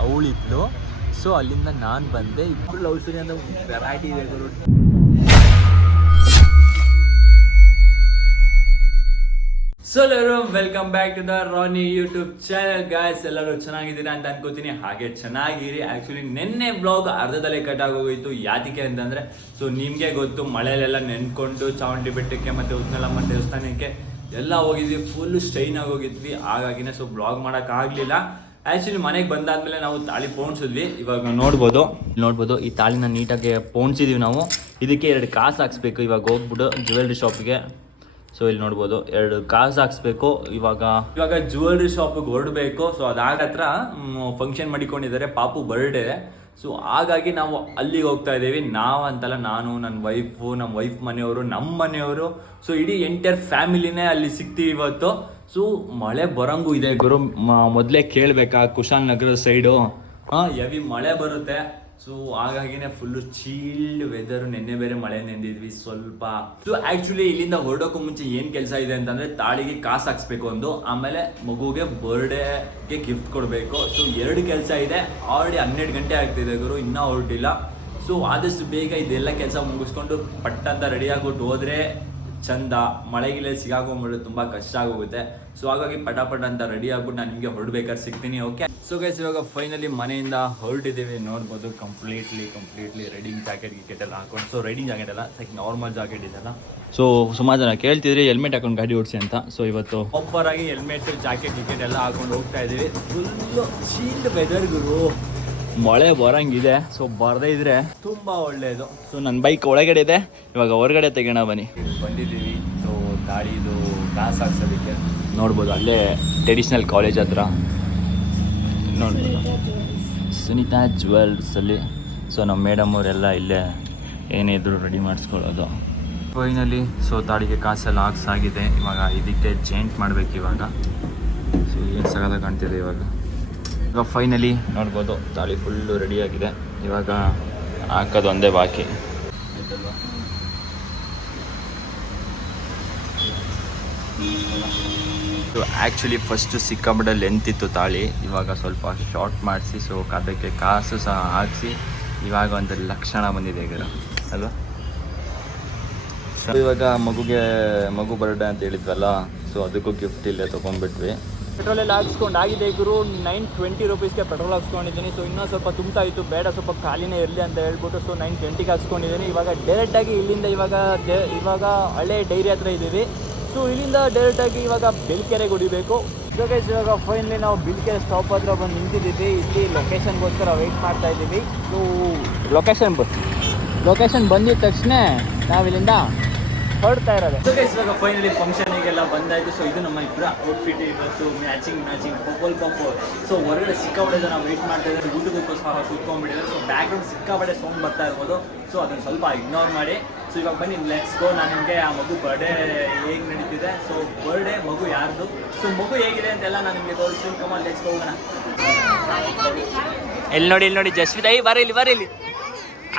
ಅವಳಿದ್ಲು. So ಅಲ್ಲಿಂದ ನಾನು ಬಂದೆ. ಇಬ್ಬರು ಲವ್ ಸ್ಟೋರಿ ಅಂತ ವೆರೈಟಿ ಇದೆ ಗುರು. ಸೊ ಎಲ್ಲರೂ welcome back to the Rani YouTube channel guys. ಎಲ್ಲರೂ ಚೆನ್ನಾಗಿದ್ದೀರಾ ಅಂತ ಅನ್ಕೋತೀನಿ. ಹಾಗೆ ಚೆನ್ನಾಗಿರಿ. ಆ್ಯಕ್ಚುಲಿ ನಿನ್ನೆ ಬ್ಲಾಗ್ ಅರ್ಧದಲ್ಲೇ ಕಟ್ ಆಗೋಗಿತ್ತು. ಯಾತಿಕೆ ಅಂತಂದರೆ ಸೊ ನಿಮಗೆ ಗೊತ್ತು, ಮಳೆಯಲ್ಲೆಲ್ಲ ನೆನ್ಕೊಂಡು ಚಾಮುಂಡಿ ಬೆಟ್ಟಕ್ಕೆ ಮತ್ತು ಉತ್ನಲಮ್ಮ ದೇವಸ್ಥಾನಕ್ಕೆ ಎಲ್ಲ ಹೋಗಿದ್ವಿ. ಫುಲ್ ಸ್ಟೈನ್ ಆಗೋಗಿದ್ವಿ. ಹಾಗಾಗಿನೇ ಸೊ ಬ್ಲಾಗ್ ಮಾಡೋಕ್ಕಾಗಲಿಲ್ಲ. ಆ್ಯಕ್ಚುಲಿ ಮನೆಗೆ ಬಂದಾದ್ಮೇಲೆ ನಾವು ತಾಳಿ ಪೋಣಿಸಿದ್ವಿ. ಇವಾಗ ನೋಡ್ಬೋದು ಈ ತಾಳಿನ ನೀಟಾಗಿ ಪೋಣಿಸಿದ್ದೀವಿ ನಾವು. ಇದಕ್ಕೆ 2 ಕಾಸು ಹಾಕ್ಸ್ಬೇಕು. ಇವಾಗ ಹೋಗ್ಬಿಟ್ಟು ಜ್ಯುವೆಲ್ರಿ ಶಾಪಿಗೆ. ಸೊ ಇಲ್ಲಿ ನೋಡ್ಬೋದು 2 ಕಾಸು ಹಾಕ್ಸ್ಬೇಕು. ಇವಾಗ ಜ್ಯುವೆಲ್ರಿ ಶಾಪಿಗೆ ಹೊರಡಬೇಕು. ಸೊ ಅದಾದ ಹತ್ರ ಫಂಕ್ಷನ್ ಮಾಡಿಕೊಂಡಿದ್ದಾರೆ, ಪಾಪು ಬರ್ಡೇ. ಸೊ ಹಾಗಾಗಿ ನಾವು ಅಲ್ಲಿಗೆ ಹೋಗ್ತಾ ಇದ್ದೀವಿ. ನಾವಂತಲ್ಲ, ನಾನು, ನನ್ನ ವೈಫು, ನಮ್ಮ ವೈಫ್ ಮನೆಯವರು, ನಮ್ಮ ಮನೆಯವರು, ಸೊ ಇಡೀ ಎಂಟೈರ್ ಫ್ಯಾಮಿಲಿನೇ ಅಲ್ಲಿ ಸಿಗ್ತೀವಿ ಇವತ್ತು. ಸೊ ಮಳೆ ಬರೋಂಗೂ ಇದೆ ಗುರು. ಮೊದಲೇ ಕೇಳಬೇಕಾ, ಕುಶಾಲ್ ನಗರದ ಸೈಡು ಹೆವಿ ಮಳೆ ಬರುತ್ತೆ. ಸೊ ಹಾಗಾಗಿನೇ ಫುಲ್ಲು ಚೀಲ್ಡ್ ವೆದರ್. ನಿನ್ನೆ ಬೇರೆ ಮಳೆ ನೆಂದಿದ್ವಿ ಸ್ವಲ್ಪ. ಸೊ ಆ್ಯಕ್ಚುಲಿ ಇಲ್ಲಿಂದ ಹೊರಡೋಕ್ಕೂ ಮುಂಚೆ ಏನು ಕೆಲಸ ಇದೆ ಅಂತಂದರೆ ತಾಳಿಗೆ ಕಾಸು ಹಾಕ್ಸ್ಬೇಕು ಒಂದು, ಆಮೇಲೆ ಮಗುಗೆ ಬರ್ಡೇಗೆ ಗಿಫ್ಟ್ ಕೊಡಬೇಕು. ಸೊ 2 ಕೆಲಸ ಇದೆ. ಆಲ್ರೆಡಿ 12 ಗಂಟೆ ಆಗ್ತಿದೆ ಗುರು, ಇನ್ನೂ ಹೊರಟಿಲ್ಲ. ಸೊ ಆದಷ್ಟು ಬೇಗ ಇದೆಲ್ಲ ಕೆಲಸ ಮುಗಿಸ್ಕೊಂಡು ಪಟ್ಟಂತ ರೆಡಿ ಆಗ್ಬಿಟ್ಟು ಹೋದರೆ ಚಂದ. ಮಳೆಗಿಲೆ ಸಿಗಾಕೊಂಡ್ಬಿಡೋದು ತುಂಬ ಕಷ್ಟ ಆಗೋಗುತ್ತೆ. ಸೊ ಹಾಗಾಗಿ ಪಟಾಪಟ ಅಂತ ರೆಡಿ ಆಗ್ಬಿಟ್ಟು ನಾನು ನಿಮಗೆ ಹೊರಡ್ಬೇಕಾದ್ರೆ ಸಿಗ್ತೀನಿ. ಓಕೆ. ಸೊ ಗೈಸ್ ಇವಾಗ ಫೈನಲಿ ಮನೆಯಿಂದ ಹೊರಟಿದ್ದೀವಿ. ನೋಡ್ಬೋದು ಕಂಪ್ಲೀಟ್ಲಿ ರೈಡಿಂಗ್ ಜಾಕೆಟ್ ಎಲ್ಲ ಹಾಕೊಂಡು. ಸೊ ರೈಡಿಂಗ್ ಜಾಕೆಟ್ ಎಲ್ಲ ನಾರ್ಮಲ್ ಜಾಕೆಟ್ ಇದೆಲ್ಲ. ಸೊ ಸುಮಾರು ಜನ ಕೇಳ್ತಿದ್ರಿ ಹೆಲ್ಮೆಟ್ ಹಾಕೊಂಡು ಗಾಡಿ ಓಡಿಸಿ ಅಂತ. ಸೊ ಇವತ್ತು ಪ್ರಾಪರ್ ಆಗಿ ಹೆಲ್ಮೆಟ್ ಜಾಕೆಟ್ ಎಲ್ಲ ಹಾಕೊಂಡು ಹೋಗ್ತಾ ಇದ್ದೀವಿ. ಫುಲ್ಲು ಚೀಲ್ಡ್ ವೆದರ್ ಗುರು. ಮಳೆ ಬರೋಂಗಿದೆ. ಸೊ ಬರದೇ ಇದ್ರೆ ತುಂಬ ಒಳ್ಳೆಯದು. ಸೊ ನನ್ನ ಬೈಕ್ ಒಳಗಡೆ ಇದೆ, ಇವಾಗ ಹೊರಗಡೆ ತೆಗೋಣ ಬನ್ನಿ. ಬಂದಿದ್ದೀವಿ. ಸೊ ಗಾಡಿದು ಕಾಸು ಹಾಕ್ಸೋದಕ್ಕೆ ನೋಡ್ಬೋದು, ಅಲ್ಲೇ ಟ್ರೆಡಿಷ್ನಲ್ ಕಾಲೇಜ್ ಹತ್ರ ನೋಡ್ಬೋದು ಸುನೀತಾ ಜ್ಯುವೆಲ್ಸಲ್ಲಿ. ಸೊ ನಮ್ಮ ಮೇಡಮ್ ಅವರೆಲ್ಲ ಇಲ್ಲೇ ಏನಿದ್ರು ರೆಡಿ ಮಾಡಿಸ್ಕೊಳ್ಳೋದು. ಫೈನಲಿ ಸೊ ತಾಳಿಗೆ ಕಾಸೆಲ್ಲ ಹಾಕ್ಸಾಗಿದೆ. ಇವಾಗ ಇದಕ್ಕೆ ಜೇಂಟ್ ಮಾಡಬೇಕು ಇವಾಗ. ಸೊ ಏನು ಸಗದ ಕಾಣ್ತಿದೆ ಇವಾಗ ಫೈನಲಿ ನೋಡ್ಬೋದು ತಾಳಿ ಫುಲ್ಲು ರೆಡಿಯಾಗಿದೆ. ಇವಾಗ ಹಾಕೋದು ಒಂದೇ ಬಾಕಿ. ಸೊ ಆ್ಯಕ್ಚುಲಿ ಫಸ್ಟು ಸಿಕ್ಕಾಬಿಡ ಲೆಂತ್ ಇತ್ತು ತಾಳಿ. ಇವಾಗ ಸ್ವಲ್ಪ ಶಾರ್ಟ್ ಮಾಡಿಸಿ ಸೊ ಅದಕ್ಕೆ ಕಾಸು ಸಹ ಹಾಕಿಸಿ ಇವಾಗ ಒಂದು ಲಕ್ಷಣ ಬಂದಿದೆ ಈಗ ಅಲ್ವಾ. ಸೊ ಇವಾಗ ಮಗು ಬರ್ಡೇ ಅಂತ ಹೇಳಿದ್ವಲ್ಲ, ಸೊ ಅದಕ್ಕೂ ಗಿಫ್ಟ್ ಇಲ್ಲೇ ತೊಗೊಂಡ್ಬಿಟ್ವಿ. ಪೆಟ್ರೋಲೆಲ್ಲ ಹಾಕ್ಸ್ಕೊಂಡು ಆಗಿದೆ ಗುರು. 920 ರೂಪೀಸ್ಗೆ ಪೆಟ್ರೋಲ್ ಹಾಕ್ಸ್ಕೊಂಡಿದ್ದೀನಿ. ಸೊ ಇನ್ನೂ ಸ್ವಲ್ಪ ತುಂಬ್ತಾ ಇತ್ತು, ಬೇಡ ಸ್ವಲ್ಪ ಖಾಲಿನೇ ಇರಲಿ ಅಂತ ಹೇಳ್ಬಿಟ್ಟು ಸೊ 920ಗೆ ಹಾಕ್ಸ್ಕೊಂಡಿದ್ದೀನಿ. ಇವಾಗ ಡೈರೆಕ್ಟಾಗಿ ಇಲ್ಲಿಂದ ಇವಾಗ ಹಳೆ ಡೈರಿ ಹತ್ರ ಇದ್ದೀವಿ. ಸೊ ಇಲ್ಲಿಂದ ಡೈರೆಕ್ಟಾಗಿ ಇವಾಗ ಬೆಳ್ಕೆರೆಗೆ ಹೊಡಿಬೇಕು. ಸೊ ಗೈಸ್ ಇವಾಗ ಫೈನಲಿ ನಾವು ಬೆಳ್ಕೆರೆ ಸ್ಟಾಪ್ ಹತ್ರ ಬಂದು ನಿಂತಿದ್ದೀವಿ. ಇಲ್ಲಿ ಲೊಕೇಶನ್ಗೋಸ್ಕರ ವೆಯ್ಟ್ ಮಾಡ್ತಾ ಇದ್ದೀವಿ. ಸೊ ಲೊಕೇಶನ್ ಬಂದಿದ ತಕ್ಷಣ ನಾವಿಲ್ಲಿಂದ ಹೊರಡ್ತಾ ಇರೋದು. ಸೊ ಗೈಸ್ ಇವಾಗ ಫೈನಲಿ ಫಂಕ್ಷನಿಗೆಲ್ಲ ಬಂದಾಯಿತು. ಸೊ ಇದು ನಮ್ಮ ಇಬ್ಬರ ಔಟ್ಫಿಟ್ ಇವತ್ತು ಮ್ಯಾಚಿಂಗ್ ಪಪ್ಪಲ್. ಸೊ ಹೊರಗಡೆ ಸಿಕ್ಕಾಪಟ್ಟೆ ಜನ ವೆಯ್ಟ್ ಮಾಡ್ತಾ ಇದ್ದಾರೆ. ಊಟಕ್ಕೂ ಸಹ ಕೂತ್ಕೊಂಡ್ಬಿಟ್ಟಿದ್ದಾರೆ. ಸೊ ಬ್ಯಾಕ್ಗ್ರೌಂಡ್ ಸಿಕ್ಕಾಪಟ್ಟೆ ಸೌಂಡ್ ಬರ್ತಾ ಇರ್ಬೋದು. ಸೊ ಅದನ್ನು ಸ್ವಲ್ಪ ಇಗ್ನೋರ್ ಮಾಡಿ. ಸೊ ಇವಾಗ ಬನ್ನಿ ಲೆಟ್ಸ್ ಗೋ. ನಾನು ನಿಮಗೆ ಆ ಮಗು ಬರ್ಡೇ ಹೇಗೆ ನಡೀತಿದೆ, ಸೊ ಬರ್ಡೇ ಮಗು ಯಾರ್ದು, ಸೊ ಮಗು ಹೇಗಿದೆ ಅಂತೆಲ್ಲ ನಾನು ನಿಮಗೆ ತೋರಿಸ್ತೀನಿ. ಕಮಾನ್ ಲೆಟ್ಸ್ ಗೋ ಹೋಗೋಣ. ಇಲ್ಲಿ ನೋಡಿ ಜಸ್ವಿತ್. ಬರೀ ಇಲ್ಲಿ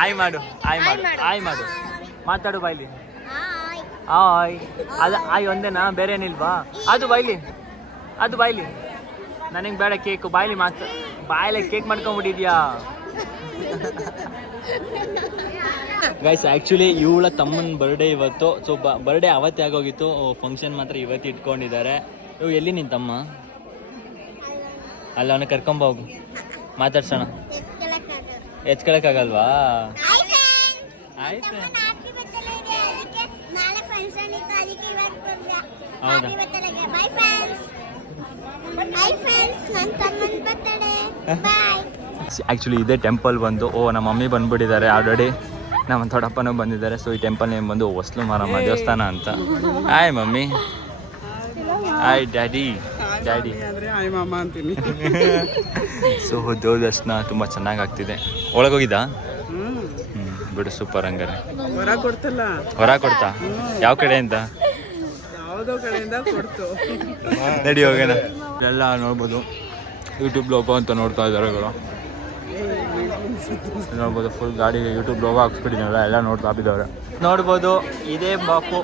ಆಯ್ ಮಾಡು ಮಾತಾಡು ಬಾಯ್ಲಿ. ಆಯ್ ಅದು ಆಯ್ ಒಂದೇನಾ, ಬೇರೆ ಏನಿಲ್ವಾ? ಅದು ಬಾಯ್ಲಿ ನನಗೆ ಬೇಡ ಕೇಕು. ಬಾಯ್ಲಿ ಕೇಕ್ ಮಾಡ್ಕೊಂಡ್ಬಿಟ್ಟಿದ್ಯಾ ಗೈಸ್? ಆ್ಯಕ್ಚುಲಿ ಇವಳ ತಮ್ಮನ ಬರ್ಡೇ ಇವತ್ತು. ಸೊ ಬರ್ಡೇ ಅವತ್ತೇ ಆಗೋಗಿತ್ತು, ಫಂಕ್ಷನ್ ಮಾತ್ರ ಇವತ್ತು ಇಟ್ಕೊಂಡಿದ್ದಾರೆ. ಇವು ಎಲ್ಲಿ ನಿನ್ನ ತಮ್ಮ? ಅಲ್ಲ ಅವನ ಕರ್ಕೊಂಬೋಗು, ಮಾತಾಡ್ಸೋಣ. ಎತ್ಕೊಳಕ್ಕಾಗಲ್ವಾ? ಆಯ್ತು ಹೌದಾ? ಆ್ಯಕ್ಚುಲಿ ಇದೇ ಟೆಂಪಲ್ ಬಂದು ನಮ್ಮ ಮಮ್ಮಿ ಬಂದ್ಬಿಟ್ಟಿದ್ದಾರೆ ಆಲ್ರೆಡಿ. ನಮ್ಮ ದೊಡ್ಡಪ್ಪನೂ ಬಂದಿದ್ದಾರೆ. ಸೊ ಈ ಟೆಂಪಲ್ ನೇಮ್ ಬಂದು ಹೊಸ್ಲು ಮಾರಮ್ಮ ದೇವಸ್ಥಾನ ಅಂತ. Hi mummy. Hi daddy. So ದೇವ್ರ ದರ್ಶನ ತುಂಬ ಚೆನ್ನಾಗಿ ಆಗ್ತಿದೆ. ಒಳಗೋಗಿದ್ದಾ? ಬಿಡು ಸೂಪರ್. ಹಂಗಾರೆ ಹೊರ ಕೊಡ್ತಾ? ಯಾವ ಕಡೆಯಿಂದ? ನಡಿ ಹೋಗೋಣ. ಎಲ್ಲ ನೋಡ್ಬೋದು ಯೂಟ್ಯೂಬ್ ಲೋಗೋ ಅಂತ ನೋಡ್ತಾ ಇದ್ದಾರೆ ಗುರು. ನೋಡ್ಬೋದು ಫುಲ್ ಗಾಡಿಗೆ ಯೂಟ್ಯೂಬ್ ಲೋಗೋ ಹಾಕ್ಸ್ಬಿಟ್ಟಿದ್ದಾರಲ್ಲ ಎಲ್ಲ ನೋಡ್ತಾ ಬಿದ್ದವ್ರೆ. ನೋಡ್ಬೋದು ಇದೇ ಬಾಪು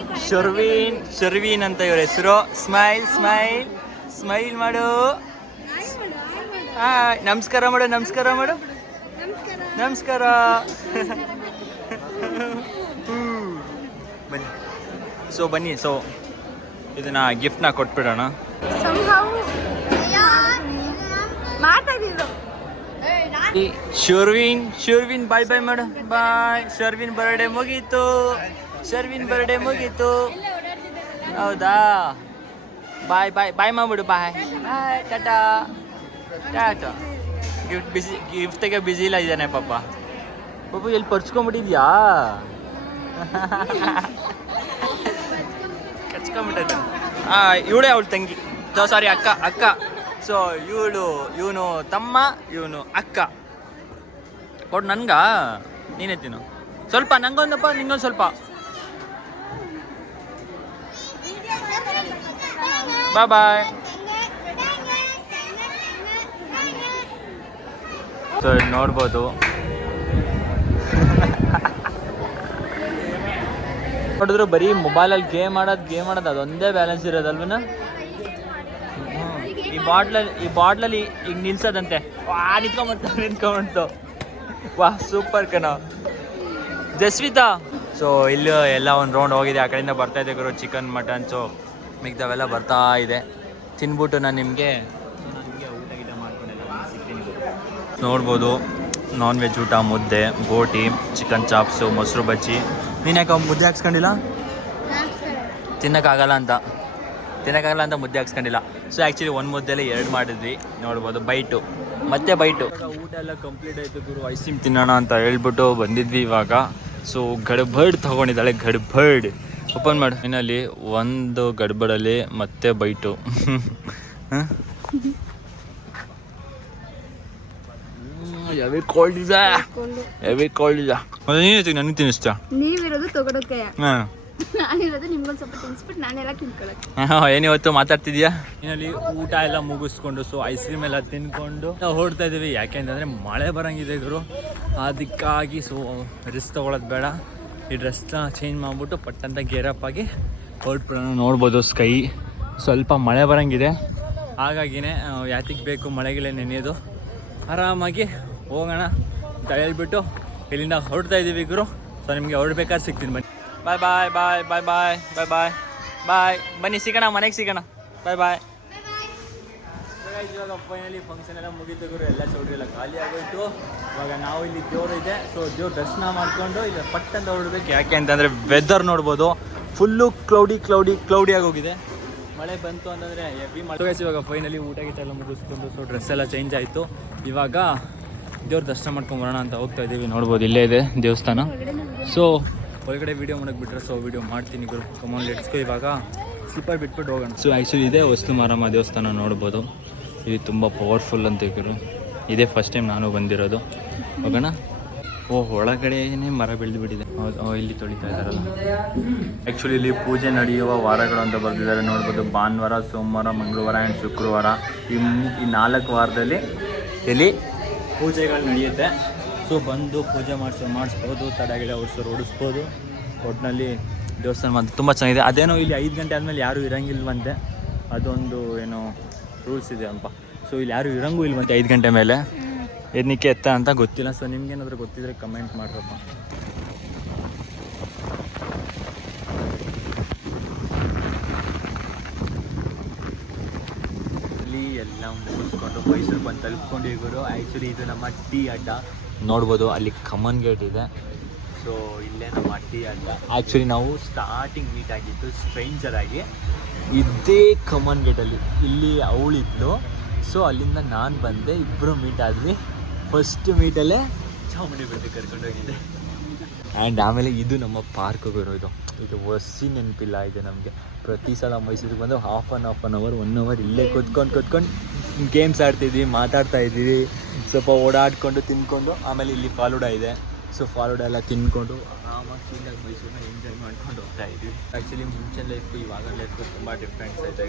ಶರ್ವೀನ್ ಅಂತ ಇವ್ರ ಹೆಸರು. ಸ್ಮೈಲ್ ಸ್ಮೈಲ್ ಸ್ಮೈಲ್ ಮಾಡು. ನಮಸ್ಕಾರ ಮಾಡು ನಮಸ್ಕಾರ ಮಾಡು ನಮಸ್ಕಾರ. ಬನ್ನಿ ಬನ್ನಿ ಇದನ್ನ ಗಿಫ್ಟ್ನ ಕೊಟ್ಬಿಡೋಣ. ಶರ್ವಿನ್ ಬಾಯ್ ಬಾಯ್ ಮಾಡು. ಬಾಯ್. ಶರ್ವಿನ್ ಬರ್ಡೇ ಮುಗೀತು. ಹೌದಾ ಬಾಯ್ ಬಾಯ್ ಬಾಯ್ ಮಾಡ್ಬಿಡು. ಬಾಯ್ ಬಾಯ್ ಟಾಟಾ ಟಾಟಾ. ಗಿಫ್ಟಿಗೆ ಬಿಸಿ ಇಲ್ಲ ಇದ್ದಾನೆ ಪಾಪ. ಎಲ್ಲಿ ಪರ್ಚ್ಕೊಂಡ್ಬಿಟ್ಟಿದ್ಯಾ? ಕಚ್ಕೊಂಡ್ಬಿಟ್ಟೈತೆ. ಇವಳೇ ಅವಳು ತಂಗಿ, ಸಾರಿ ಅಕ್ಕ. ಸೊ ಇವನು ತಮ್ಮ, ಇವನು ಅಕ್ಕ. ಕೊಡು ನನ್ಗ, ನೀನೇ ತಿನ್ನು ಸ್ವಲ್ಪ. ನಂಗೊಂದಪ್ಪ ನಿಂಗೊಂದು ಸ್ವಲ್ಪ. ಬಾಯ್. ಸೊ ನೋಡ್ಬೋದು ನೋಡಿದ್ರು ಬರೀ ಮೊಬೈಲಲ್ಲಿ ಗೇಮ್ ಆಡೋದು ಅದೊಂದೇ ಬ್ಯಾಲೆನ್ಸ್ ಇರೋದಲ್ವನ. ಈ ಬಾಟ್ಲಲ್ಲಿ ಈಗ ನಿಲ್ಸೋದಂತೆ. ನಿಂತ್ಕೊಂಡ್ಬಿಡ್ತು. ವಾ ಸೂಪರ್ ಕಣ ಜಸ್ವಿತಾ. ಸೊ ಇಲ್ಲಿ ಎಲ್ಲ ಒಂದು ರೌಂಡ್ ಹೋಗಿದೆ. ಆ ಕಡೆಯಿಂದ ಬರ್ತಾ ಇದೆ ಗುರು ಚಿಕನ್ ಮಟನ್. ಸೊ ಮಿಗ್ದವೆಲ್ಲ ಬರ್ತಾ ಇದೆ. ತಿನ್ಬಿಟ್ಟು ನಾನು ನಿಮಗೆ ಊಟ ಗಿಟ ಮಾಡ್ಕೊಂಡೆಲ್ಲ ಸಿಗ್ತೀನಿ. ನೋಡ್ಬೋದು ನಾನ್ ವೆಜ್ ಊಟ, ಮುದ್ದೆ, ಬೋಟಿ, ಚಿಕನ್ ಚಾಪ್ಸು, ಮೊಸರು ಬಜ್ಜಿ. ನೀನು ಯಾಕೆ ಮುದ್ದೆ ಹಾಕ್ಸ್ಕೊಂಡಿಲ್ಲ? ತಿನ್ನೋಕ್ಕಾಗಲ್ಲ ಅಂತ ಮುದ್ದೆ ಹಾಕ್ಸ್ಕೊಂಡಿಲ್ಲ. ಸೊ ಆ್ಯಕ್ಚುಲಿ ಒಂದು ಮುದ್ದೆಲ್ಲ 2 ಮಾಡಿದ್ವಿ. ನೋಡ್ಬೋದು ಬೈಟು. ಊಟ ಎಲ್ಲ ಕಂಪ್ಲೀಟ್ ಆಯಿತು ಗುರು. ಐಸ್ ಕ್ರೀಮ್ ತಿನ್ನೋಣ ಅಂತ ಹೇಳ್ಬಿಟ್ಟು ಬಂದಿದ್ವಿ ಇವಾಗ. ಸೊ ಗಡ್ಬಡ್ ತೊಗೊಂಡಿದ್ದಾಳೆ. ಗಡ್ಬಡ್ ಓಪನ್ ಮಾಡಿ. ಫೈನಲಿ ಒಂದು ಗಡ್ಬಡಲ್ಲಿ ಮತ್ತೆ ಬೈಟು. ಹೆವಿ ಕೋಲ್ಡ್ ಇದೆ. ನನಗೆ ತಿನ್ನಿಸ್ತಾ ನೀವಿರೋದು ತಗೊಳಕ್ಕೆ. ನಾನಿರೋದು ನಿಮ್ಗೊಂದು ಸ್ವಲ್ಪ ತಿನ್ಸ್ಬಿಟ್ಟು ನಾನೆಲ್ಲ ತಿನ್ಕೊಳಕ್ಕೆ. ಏನಿವತ್ತು ಮಾತಾಡ್ತಿದ್ಯಾ? ಫೈನಲಿ ಊಟ ಎಲ್ಲ ಮುಗಿಸ್ಕೊಂಡು ಸೊ ಐಸ್ ಕ್ರೀಮ್ ಎಲ್ಲ ತಿನ್ಕೊಂಡು ಹೊರಡ್ತಾ ಇದೀವಿ. ಯಾಕೆಂತಂದರೆ ಮಳೆ ಬರಂಗಿದೆ ಗುರು. ಅದಕ್ಕಾಗಿ ಸೊ ರಿಸ್ಕ್ ತೊಗೊಳೋದು ಬೇಡ. ಈ ಡ್ರೆಸ್ನ ಚೇಂಜ್ ಮಾಡಿಬಿಟ್ಟು ಪಟ್ಟಂತ ಗೇರಪ್ ಆಗಿ ಹೊರಟ್ಬಿಡೋಣ. ನೋಡ್ಬೋದು ಸ್ಕೈ ಸ್ವಲ್ಪ ಮಳೆ ಬರಂಗಿದೆ. ಹಾಗಾಗಿನೇ ಯಾತಿಗೆ ಬೇಕು ಮಳೆಗೆಲ್ಲ ನೆನೆಯೋದು. ಆರಾಮಾಗಿ ಹೋಗೋಣ ಅಂತ ಹೇಳ್ಬಿಟ್ಟು ಇಲ್ಲಿಂದ ಹೊರಡ್ತಾ ಇದ್ದೀವಿ ಗುರು. ಸೊ ನಿಮಗೆ ಹೊರಡ್ಬೇಕಾದ್ರೆ ಸಿಗ್ತೀನಿ ಬನ್ನಿ. ಬಾಯ್. ಬನ್ನಿ ಸಿಗೋಣ, ಮನೆಗೆ ಸಿಗೋಣ. ಬಾಯ್. ಇವಾಗ ಫೈನಲಿ ಫಂಕ್ಷನ್ ಎಲ್ಲ ಮುಗೀತು ಗುರು. ಎಲ್ಲ ಚೌಟ್ರಿ ಎಲ್ಲ ಖಾಲಿ ಆಗೋಯ್ತು. ಇವಾಗ ನಾವು ಇಲ್ಲಿ ದೇವ್ರು ಇದೆ. ಸೊ ದೇವ್ರ ದರ್ಶನ ಮಾಡಿಕೊಂಡು ಈಗ ಪಟ್ಟಂತ ಹೊರಡ್ಬೇಕು. ಯಾಕೆ ಅಂತಂದರೆ ವೆದರ್ ನೋಡ್ಬೋದು ಫುಲ್ಲು ಕ್ಲೌಡಿ ಆಗೋಗಿದೆ. ಮಳೆ ಬಂತು ಅಂತಂದರೆ ಹೆವಿ ಮಳೆ. ಇವಾಗ ಫೈನಲಿ ಊಟ ಗೀಟ ಎಲ್ಲ ಮುಗಿಸ್ಕೊಂಡು ಸೊ ಡ್ರೆಸ್ ಎಲ್ಲ ಚೇಂಜ್ ಆಯಿತು. ಇವಾಗ ದೇವ್ರ ದರ್ಶನ ಮಾಡ್ಕೊಂಬರೋಣ ಅಂತ ಹೋಗ್ತಾ ಇದ್ದೀವಿ. ನೋಡ್ಬೋದು ಇಲ್ಲೇ ಇದೆ ದೇವಸ್ಥಾನ. ಸೊ ಒಳಗಡೆ ವೀಡಿಯೋ ಮಾಡೋಕ್ಕೆ ಬಿಟ್ಟರೆ ಸೊ ವೀಡಿಯೋ ಮಾಡ್ತೀನಿ ಗುರು. Come on let's go. ಇವಾಗ ಸ್ಲಿಪ್ಪರ್ ಬಿಟ್ಬಿಟ್ಟು ಹೋಗೋಣ. ಸೊ ಆ್ಯಕ್ಚುಲಿ ಇದೆ ವಸ್ತು ಮಾರಮ್ಮ ದೇವಸ್ಥಾನ. ನೋಡ್ಬೋದು ಇದು ತುಂಬ ಪವರ್ಫುಲ್ ಅಂತ ಗುರು. ಇದೇ ಫಸ್ಟ್ ಟೈಮ್ ನಾನು ಬಂದಿರೋದು. ಹೋಗೋಣ. ಒಳಗಡೆನೇ ಮರ ಬೆಳೆದು ಬಿಟ್ಟಿದೆ. ಇಲ್ಲಿ ತೊಳಿತಾ ಇದ್ದಾರಲ್ಲ. ಆ್ಯಕ್ಚುಲಿ ಇಲ್ಲಿ ಪೂಜೆ ನಡೆಯುವ ವಾರಗಳು ಅಂತ ಬರೆದಿದ್ದಾರೆ. ನೋಡ್ಬೋದು ಭಾನುವಾರ, ಸೋಮವಾರ, ಮಂಗಳವಾರ ಆ್ಯಂಡ್ ಶುಕ್ರವಾರ. ಈ 4 ವಾರದಲ್ಲಿ ಇಲ್ಲಿ ಪೂಜೆಗಳು ನಡೆಯುತ್ತೆ. ಸೊ ಬಂದು ಪೂಜೆ ಮಾಡಿಸ್ಬೋದು. ತಡೆಗಿಡ ಓಡಿಸ್ಬೋದು. ಒಟ್ಟಿನಲ್ಲಿ ದೇವಸ್ಥಾನ ಮಾತ್ರ ತುಂಬ ಚೆನ್ನಾಗಿದೆ. ಅದೇನೋ ಇಲ್ಲಿ 5 ಗಂಟೆ ಆದಮೇಲೆ ಯಾರೂ ಇರೋಂಗಿಲ್ವಂತೆ. ಅದೊಂದು ಏನೋ ರೂಲ್ಸ್ ಇದೆ ಅಪ್ಪ. ಸೊ ಇಲ್ಲಿ ಯಾರೂ ಇರೋಂಗೂ ಇಲ್ವಂತೆ 5 ಗಂಟೆ ಮೇಲೆ. ಏನಕ್ಕೆ ಎತ್ತ ಅಂತ ಗೊತ್ತಿಲ್ಲ. ಸೊ ನಿಮ್ಗೇನಾದರೂ ಗೊತ್ತಿದ್ರೆ ಕಮೆಂಟ್ ಮಾಡ್ರಪ್ಪ. ಇಲ್ಲಿ ಎಲ್ಲ ಮುಗಿಸ್ಕೊಂಡು ಮೈಸೂರು ಬಂದು ತಲುಪ್ಕೊಂಡು ಇವರು. ಆ್ಯಕ್ಚುಲಿ ಇದು ನಮ್ಮ ಟೀ ಅಡ್ಡ. ನೋಡ್ಬೋದು ಅಲ್ಲಿ ಕಮನ್ ಗೇಟ್ ಇದೆ. ಸೊ ಇಲ್ಲೇ ನಮ್ಮ ಟೀ ಅಡ್ಡ. ಆ್ಯಕ್ಚುಲಿ ನಾವು ಸ್ಟಾರ್ಟಿಂಗ್ ಮೀಟ್ ಆಗಿದ್ದು ಸ್ಟ್ರೇಂಜರ್ ಆಗಿ ಇದೇ ಕಮನ್ ಗೇಟಲ್ಲಿ. ಇಲ್ಲಿ ಅವಳಿದ್ಲು. ಸೊ ಅಲ್ಲಿಂದ ನಾನು ಬಂದೆ. ಇಬ್ಬರು ಮೀಟ್ ಆದ್ವಿ. ಫಸ್ಟ್ ಮೀಟಲ್ಲೇ ಚಾಮುಂಡಿ ಬೆಟ್ಟಕ್ಕೆ ಕರ್ಕೊಂಡೋಗಿದ್ದೆ. ಆ್ಯಂಡ್ ಆಮೇಲೆ ಇದು ನಮ್ಮ ಪಾರ್ಕ್ ಬರೋದು. ಇದು ಹೊಸಿ ನೆನಪಿಲ್ಲ ಇದೆ ನಮಗೆ. ಪ್ರತಿ ಸಲ ಮೈಸೂರಿಗೆ ಬಂದು ಹಾಫ್ ಆನ್ ಅವರ್ 1 ಅವರ್ ಇಲ್ಲೇ ಕೂತ್ಕೊಂಡು ಗೇಮ್ಸ್ ಆಡ್ತಿದ್ವಿ, ಮಾತಾಡ್ತಾ ಇದ್ದೀವಿ, ಸ್ವಲ್ಪ ಓಡಾಡಿಕೊಂಡು ತಿನ್ಕೊಂಡು. ಆಮೇಲೆ ಇಲ್ಲಿ ಫಾಲೂಡ ಇದೆ. ಸೊ ಫಾಲೂಡ ಎಲ್ಲ ತಿನ್ಕೊಂಡು ಆರಾಮಾಗಿ ಚೀಲಾಗಿ ಮೈಸೂರನ್ನ ಎಂಜಾಯ್ ಮಾಡ್ಕೊಂಡು ಹೋಗ್ತಾ ಇದ್ವಿ. ಆ್ಯಕ್ಚುಲಿ ಮುಂಚಿನ ಲೈಫು ಇವಾಗ ಲೈಫು ತುಂಬ ಡಿಫ್ರೆನ್ಸ್ ಐತೆ.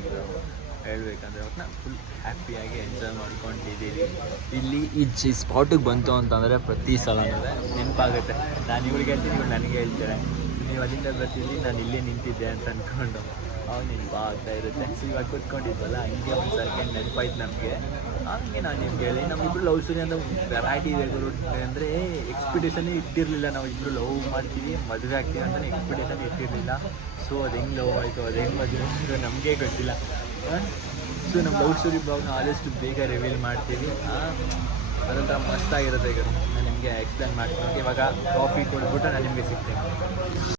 ಹೇಳ್ಬೇಕಂದ್ರೆ ಅವ್ರನ್ನ ಫುಲ್ ಹ್ಯಾಪಿಯಾಗಿ ಎಂಜಾಯ್ ಮಾಡ್ಕೊಂಡಿದ್ದೀವಿ. ಇಲ್ಲಿ ಈ ಸ್ಪಾಟಿಗೆ ಬಂತು ಅಂತಂದರೆ ಪ್ರತಿ ಸಲನೂ ನೆನಪಾಗುತ್ತೆ. ನಾನು ಇವ್ರಿಗೆ ಹೇಳ್ತೀನಿ, ಇವ್ರು ನನಗೆ ಹೇಳ್ತಾರೆ, ನೀವು ಅಲ್ಲಿಂದ ಬರ್ತಿದ್ದಿ, ನಾನು ಇಲ್ಲೇ ನಿಂತಿದ್ದೆ ಅಂತ ಅಂದ್ಕೊಂಡು ಅವಾಗ ನೆನಪು ಆಗ್ತಾ ಇರುತ್ತೆ. ಸೊ ಇವಾಗ ಕೂತ್ಕೊಂಡಿದ್ವಲ್ಲ, ಹಂಗೆ ಒಂದು ಸೆಕೆಂಡ್ ನೆನಪಾಯ್ತು ನಮಗೆ. ಹಂಗೆ ನಾನು ನಿಮ್ಗೆ ಹೇಳಿ, ನಮ್ಮಿಬ್ಬರು ಲವ್ ಸ್ಟೋರಿ ಅಂತ ವೆರೈಟಿ ಇದೆ ಗುರು. ಅಂದರೆ ಎಕ್ಸ್ಪೆಕ್ಟೇಷನ್ನೇ ಇಟ್ಟಿರಲಿಲ್ಲ, ನಾವು ಇಬ್ಬರು ಲವ್ ಮಾಡ್ತೀವಿ, ಮದುವೆ ಆಗ್ತೀವಿ ಅಂತ ಎಕ್ಸ್ಪೆಕ್ಟೇಷನ್ ಇಟ್ಟಿರಲಿಲ್ಲ. ಸೊ ಅದು ಹೆಂಗೆ ಲವ್ ಆಯಿತು, ಅದು ಹೆಂಗೆ ಮದುವೆ ಆಯಿತು ನಮಗೇ ಗೊತ್ತಿಲ್ಲ. ಸೊ ನಮ್ಮ ಲವ್ ಸ್ಟೋರಿ ಬ್ಲಾಗ್ನ ಆದಷ್ಟು ಬೇಗ ರಿವೀಲ್ ಮಾಡ್ತೀವಿ. ಅದೊಂಥರ ಮಸ್ತಾಗಿರುತ್ತೆ ಗುರು. ನಾನು ನಿಮಗೆ ಎಕ್ಸ್ಪ್ಲೇನ್ ಮಾಡ್ತೀನಿ. ಇವಾಗ ಕಾಫಿ ಕೊಡ್ಬಿಟ್ಟು ನಾನು ನಿಮಗೆ ಸಿಗ್ತೀನಿ.